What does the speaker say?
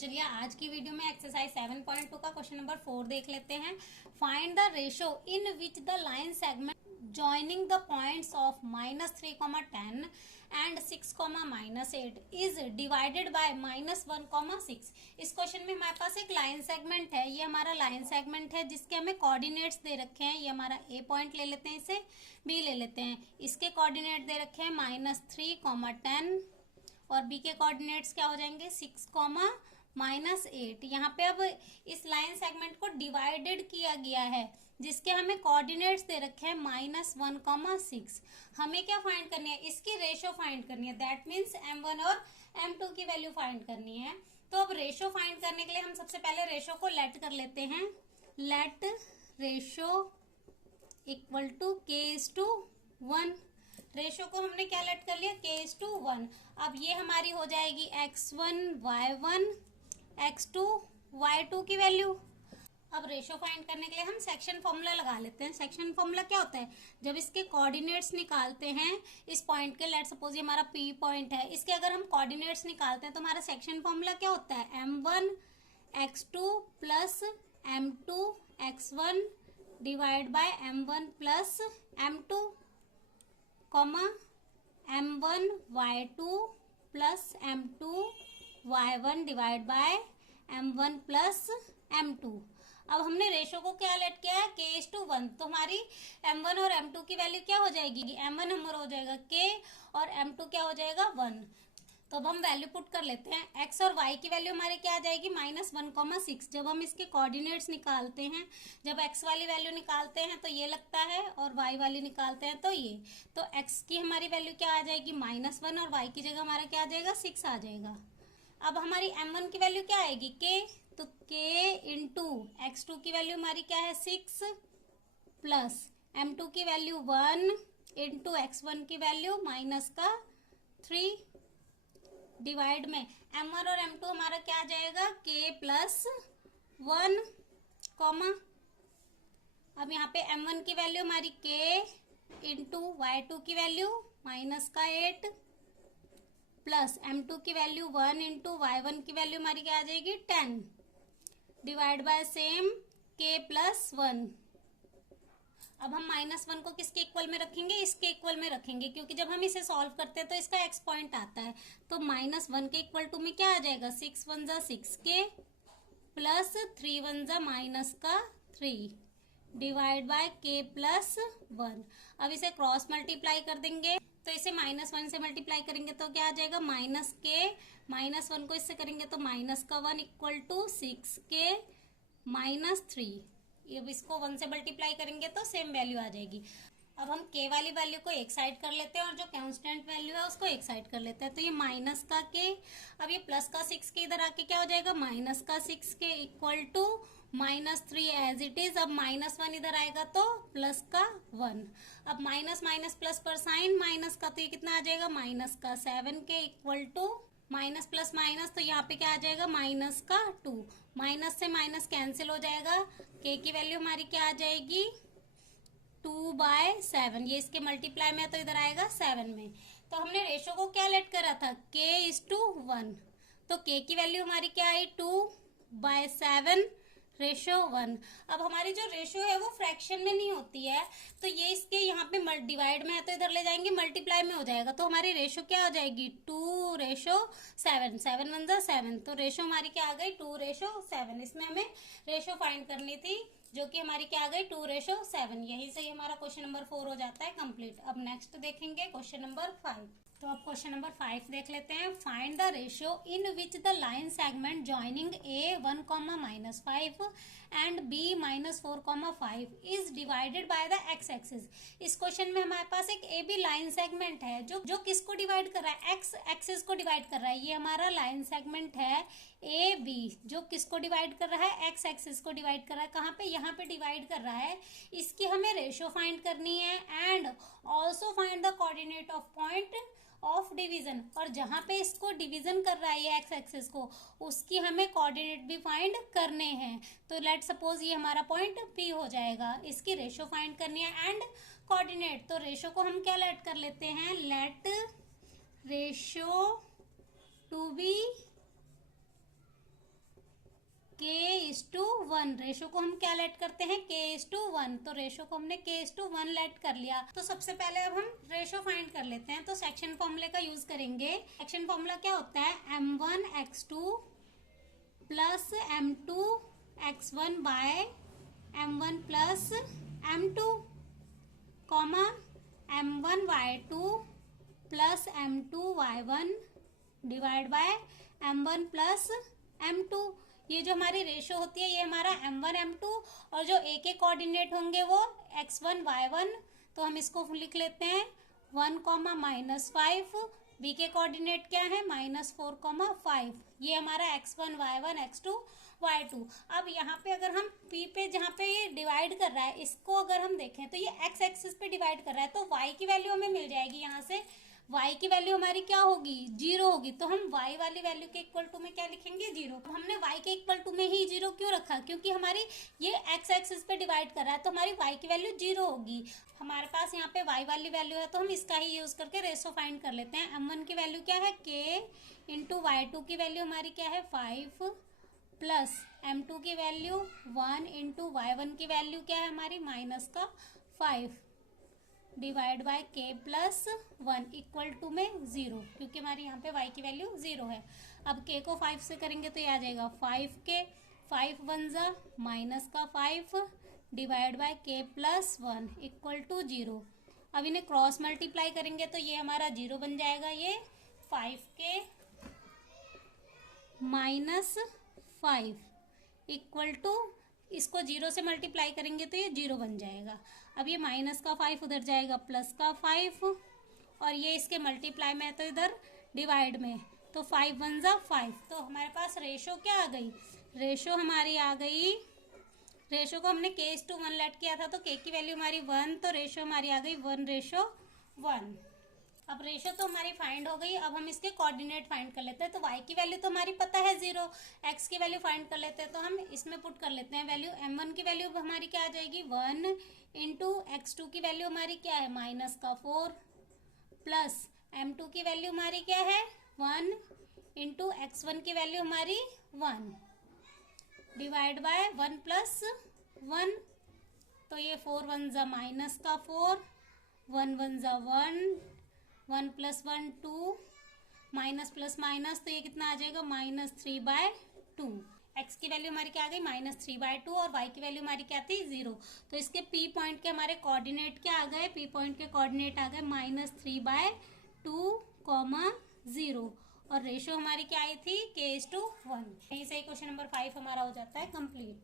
चलिए आज की वीडियो में एक्सरसाइज 7.2 का क्वेश्चन नंबर 4 देख लेते हैं। Find the ratio in which the line segment joining the points of -3, 10 and 6, -8 is divided by -1, 6। इस क्वेश्चन में हमारे पास एक लाइन सेगमेंट है। ये हमारा लाइन सेगमेंट है जिसके हमें कोऑर्डिनेट्स दे रखे हैं। ये हमारा ए पॉइंट ले लेते हैं, इसे बी ले लेते हैं। इसके कोऑर्डिनेट दे रखे हैं -3, 10 और बी के कोऑर्डिनेट्स क्या हो जाएंगे 6, -8। यहाँ पे अब इस लाइन सेगमेंट को डिवाइडेड किया गया है जिसके हमें कोऑर्डिनेट्स दे रखे हैं -1, 6। हमें क्या फाइंड करनी है, इसकी रेशो फाइंड करनी है। दैट मीन्स m1 और m2 की वैल्यू फाइंड करनी है। तो अब रेशो फाइंड करने के लिए हम सबसे पहले रेशो को लेट कर लेते हैं। Let ratio equal to k:1। Ratio को हमने क्या लेट कर लिया, k:1। अब ये हमारी हो जाएगी x1 y1 x2 y2 की वैल्यू। अब रेशो फाइंड करने के लिए हम सेक्शन फॉर्मूला लगा लेते हैं। सेक्शन फॉर्मूला क्या होता है, जब इसके कोऑर्डिनेट्स निकालते हैं इस पॉइंट के, लेट सपोज ये हमारा P पॉइंट है, इसके अगर हम कोऑर्डिनेट्स निकालते हैं तो हमारा सेक्शन फॉर्मूला क्या होता है, m1 x2 plus m2 x1 divide by m1 plus m2 m1 y2 plus m2 y1 divide by m1 plus m2। अब हमने रेशो को क्या लेट किया है, k:1। तो हमारी m1 और m2 की वैल्यू क्या हो जाएगी, m1 हमारा हो जाएगा k और m2 क्या हो जाएगा 1। तो अब हम वैल्यू पुट कर लेते हैं। x और y की वैल्यू हमारी क्या आ जाएगी -1, 6। जब हम इसके कोऑर्डिनेट्स निकालते हैं, जब x वाली वैल्यू निकालते हैं तो ये लगता है और y वाली निकालते हैं तो ये, तो x की हमारी वैल्यू क्या आ जाएगी -1 और y की जगह हमारा क्या आ जाएगा 6 आ जाएगा। अब हमारी m1 की वैल्यू क्या आएगी k, तो k इंटू x2 की वैल्यू हमारी क्या है 6 प्लस m2 की वैल्यू 1 इंटू x1 की वैल्यू -3 डिवाइड में m1 और m2 हमारा क्या आ जाएगा k प्लस 1, अब यहाँ पे m1 की वैल्यू हमारी k इंटू y2 की वैल्यू -8 प्लस m2 की वैल्यू 1 इंटू y1 की वैल्यू हमारी क्या आ जाएगी 10 divide by same k plus 1। अब हम -1 को किसके इक्वल में रखेंगे, इसके इक्वल में रखेंगे, क्योंकि जब हम इसे सॉल्व करते हैं तो इसका x पॉइंट आता है। तो -1 के इक्वल टू में क्या आ जाएगा 6 1 जा 6k प्लस 3 1 जा -3 डिवाइड बाय k प्लस 1। अब इसे क्रॉस मल्टीप्लाई कर देंगे तो इसे -1 से मल्टीप्लाई करेंगे तो क्या आ जाएगा -k, -1 को इससे करेंगे तो -1 इक्वल टू 6k -3। अब इसको 1 से मल्टीप्लाई करेंगे तो सेम वैल्यू आ जाएगी। अब हम k वाली वैल्यू को एक साइड कर लेते हैं और जो कांस्टेंट वैल्यू है उसको एक साइड कर लेते हैं। तो ये माइनस का k, अब ये प्लस का 6k इधर आके क्या हो जाएगा माइनस का 6k equal to -3 as it is. अब -1 इधर आएगा तो प्लस का 1। अब माइनस माइनस प्लस पर साइन माइनस का, तो ये कितना आ जाएगा -7k equal to minus plus minus, तो यहाँ पे क्या आ जाएगा -2। माइनस से माइनस कैंसिल हो जाएगा, k की वैल्यू हमारी क्या आ जाएगी 2/7। ये इसके मल्टीप्लाई में है तो इधर आएगा 7 में। तो हमने रेशो को क्या लेट करा था k:1, तो k की वैल्यू हमारी क्या आई 2/7 रेशो 1। अब हमारी जो रेशो है वो फ्रैक्शन में नहीं होती है, तो ये इसके यहाँ पे डिवाइड में है तो इधर ले जाएंगे मल्टीप्लाई में हो जाएगा। तो हमारी रेशो क्या हो जाएगी 2:7, 7 1 जा 7। तो रेशो हमारी क्या आ गई 2:7। इसमें हमें रेशो फाइंड करनी थी जो कि हमारी क्या आ गई 2:7। यही से हमारा क्वेश्चन नंबर 4 हो जाता है कंप्लीट। अब नेक्स्ट देखेंगे क्वेश्चन नंबर 5। तो अब क्वेश्चन नंबर 5 देख लेते हैं। Find the ratio in which the line segment joining a 1, -5 and b -4, 5 is divided by the x axis. इस क्वेश्चन में हमारे पास एक ए बी लाइन सेगमेंट है जो किसको डिवाइड कर रहा है, x एक्सिस को डिवाइड कर रहा है। ये हमारा लाइन सेगमेंट है ए बी जो किसको डिवाइड कर रहा है, x एक्सिस को डिवाइड कर रहा है। कहाँ पे, यहाँ पे डिवाइड कर रहा है। इसकी हमें रेशियो फाइंड करनी है and also find the coordinate of point of division, और जहां पे इसको डिवीजन कर रहा है ये एक्स एक्सिस को, उसकी हमें कोऑर्डिनेट भी फाइंड करने हैं। तो लेट सपोज ये हमारा पॉइंट P हो जाएगा। इसकी रेशो फाइंड करनी है एंड कोऑर्डिनेट। तो रेशो को हम क्या लेट कर लेते हैं, let ratio to be k:1, ratio को हम क्या लेट करते हैं, k:1, तो रेशो को हमने k:1 लेट कर लिया। तो सबसे पहले अब हम रेशो फाइंड कर लेते हैं, तो सेक्शन फॉर्मूले का यूज करेंगे। सेक्शन फॉर्मूला क्या होता है, m1x2 plus m2x1 by m1 plus m2 comma m1y2 plus m2y1 divide by m1 plus m2। ये जो हमारी रेशो होती है ये हमारा m1 m2, और जो a के कोऑर्डिनेट होंगे वो x1 y1, तो हम इसको लिख लेते हैं 1, -5। b के कोऑर्डिनेट क्या है, -4, 5। ये हमारा x1 y1 x2 y2। अब यहाँ पे अगर हम p पे जहाँ पे ये डिवाइड कर रहा है, इसको अगर हम देखें तो ये x एक्सिस पे डिवाइड कर रहा है, तो y की वैल्यू हमें मिल जाएगी। यहाँ से y की वैल्यू हमारी क्या होगी, 0 होगी। तो हम y वाली वैल्यू के इक्वल टू में क्या लिखेंगे, 0। तो हमने y के इक्वल टू में ही 0 क्यों रखा, क्योंकि हमारी ये x एक्सिस पे डिवाइड कर रहा है, तो हमारी y की वैल्यू 0 होगी। हमारे पास यहाँ पे y वाली वैल्यू है, तो हम इसका ही यूज करके रेशो फाइंड कर लेते हैं। m1 की वैल्यू क्या है, k इंटू y2 की वैल्यू हमारी क्या है 5, प्लस m2 की वैल्यू 1 इंटू y1 की वैल्यू क्या है हमारी -5 divide by k plus 1 equal to में 0, क्योंकि हमारी यहाँ पे y की वैल्यू 0 है। अब k को 5 से करेंगे तो ये आ जाएगा 5k, 5 1 जा -5 divide by k plus 1 equal to 0। अब इन्हें क्रॉस मल्टीप्लाई करेंगे तो ये हमारा 0 बन जाएगा। ये 5k -5 इक्वल टू, इसको 0 से मल्टीप्लाई करेंगे तो ये 0 बन जाएगा। अब ये -5 उधर जाएगा +5, और ये इसके मल्टीप्लाई में है तो इधर डिवाइड में, तो 5 1 जा 5। तो हमारे पास रेशो क्या आ गई, रेशो हमारी आ गई, रेशो को हमने k:1 लेट किया था, तो k की वैल्यू हमारी 1, तो रेशो हमारी आ गई 1:1। अब रेशो तो हमारी फाइंड हो गई। अब हम इसके कोऑर्डिनेट फाइंड कर लेते हैं। तो y की वैल्यू तो हमारी पता है 0, x की वैल्यू फाइंड कर लेते हैं, तो हम इसमें पुट कर लेते हैं वैल्यू। m1 की वैल्यू हमारी क्या आ जाएगी 1 इंटू x2 की वैल्यू हमारी क्या है -4, प्लस m2 की वैल्यू हमारी क्या है 1 इंटू x1 की वैल्यू हमारी 1 डिवाइड बाय 1 प्लस 1, तो ये 4 1 जा -4, 1 1 जा 1, 1 + 1 2, माइनस प्लस माइनस, तो ये कितना आ जाएगा -3/2। x की वैल्यू हमारी क्या आ गई -3/2, और y की वैल्यू हमारी क्या थी 0। तो इसके p पॉइंट के हमारे कोऑर्डिनेट क्या आ गए, p पॉइंट के कोऑर्डिनेट आ गए -3/2, 0, और रेशो हमारी क्या आई थी k:1। यहीं से क्वेश्चन नंबर 5 हमारा हो जाता है कंप्लीट।